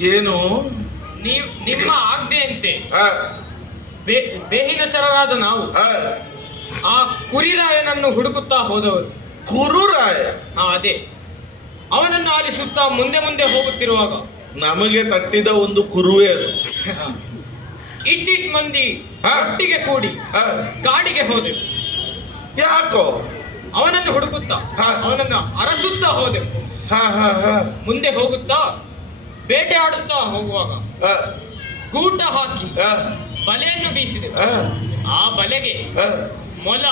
ಏನು? ನಿಮ್ಮ ಆಜ್ಞೆಯಂತೆ ಆ, ಬೇಹಿನಚರರಾದ ನಾವು ಆ, ಆ ಕುರಿರಾಯನನ್ನು ಹುಡುಕುತ್ತಾ ಹೋದವರು. ಕುರುರಾಯ? ಅದೇ, ಅವನನ್ನು ಆಲಿಸುತ್ತಾ ಮುಂದೆ ಮುಂದೆ ಹೋಗುತ್ತಿರುವಾಗ ನಮಗೆ ತಟ್ಟಿದ ಒಂದು ಕುರುವೇ ಅದು. ಇಟ್ಟಿಟ್ ಮಂದಿ ಹಾ. ಒಟ್ಟಿಗೆ ಕೂಡಿ ಆ, ಕಾಡಿಗೆ ಹೋದೆವು. ಯಾಕೋ? ಅವನನ್ನು ಹುಡುಕುತ್ತಾ ಹಾ. ಅವನನ್ನು ಅರಸುತ್ತಾ ಹೋದೆವು. ಹಾ ಹಾ ಹಾ. ಮುಂದೆ ಹೋಗುತ್ತಾ ಬೇಟೆ ಆಡುತ್ತಾ ಹೋಗುವಾಗ ಆ, ಗೂಟ ಹಾಕಿ ಆ, ಬಲೆಯನ್ನು ಬೀಸಿದೆವು. ಆ, ಆ ಬಲೆಗೆ ಆ. ಮೊಲ,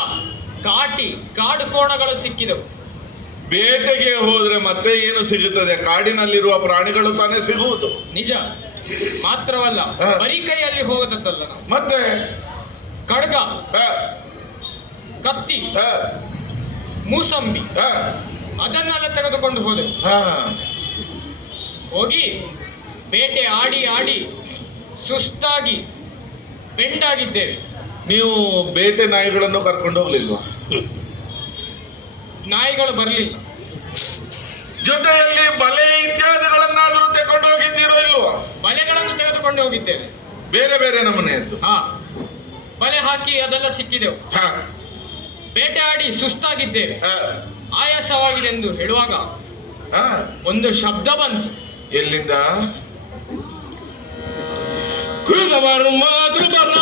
ಕಾಟಿ, ಕಾಡು ಕೋಣಗಳು ಸಿಕ್ಕಿದವು. ಬೇಟೆಗೆ ಹೋದ್ರೆ ಮತ್ತೆ ಏನು ಸಿಗುತ್ತದೆ? ಕಾಡಿನಲ್ಲಿರುವ ಪ್ರಾಣಿಗಳು ತಾನೇ ಸಿಗುವುದು. ನಿಜ. ಮಾತ್ರವಲ್ಲ, ಹಾ. ಬರೀ ಕೈಯಲ್ಲಿ ಹೋಗದದ್ದಲ್ಲ ನಾವು. ಮತ್ತೆ ಖಡ್ಗ, ಆ, ಕತ್ತಿ, ಆ, ಮೂಸಂಬಿ ಆ, ಅದನ್ನೆಲ್ಲ ತೆಗೆದುಕೊಂಡು ಹೋದೆವು. ಆ. ಹೋಗಿ ಬೇಟೆ ಆಡಿ ಆಡಿ ಸುಸ್ತಾಗಿ ಬೆಂಡಾಗಿದ್ದೇವೆ. ನೀವು ಬೇಟೆ ನಾಯಿಗಳನ್ನು ಕರ್ಕೊಂಡು ಹೋಗ್ಲಿಲ್ವಾ? ನಾಯಿಗಳು ಬರಲಿಲ್ಲ. ಜೊತೆಯಲ್ಲಿ ಬಲೆ ಇತ್ಯಾದಿಗಳನ್ನಾದರೂ ತಗೊಂಡು ಹೋಗಿದ್ದೀರೋ ಇಲ್ವಾ? ಬಲೆಗಳನ್ನು ತೆಗೆದುಕೊಂಡು ಹೋಗಿದ್ದೇವೆ. ಬೇರೆ ಬೇರೆ ನಮನೆಯದ್ದು. ಹಾ, ಬಲೆ ಹಾಕಿ ಅದೆಲ್ಲ ಸಿಕ್ಕಿದೆವು. ಹಾ, ಬೇಟೆ ಆಡಿ ಸುಸ್ತಾಗಿದ್ದೇವೆ, ಆ, ಆಯಾಸವಾಗಿದೆ ಎಂದು ಹೇಳುವಾಗ ಆ. ಒಂದು ಶಬ್ದ ಬಂತು. ಎಲ್ಲಿಂದ? ಕೃತವರ್ಮ ಧ್ರುವರ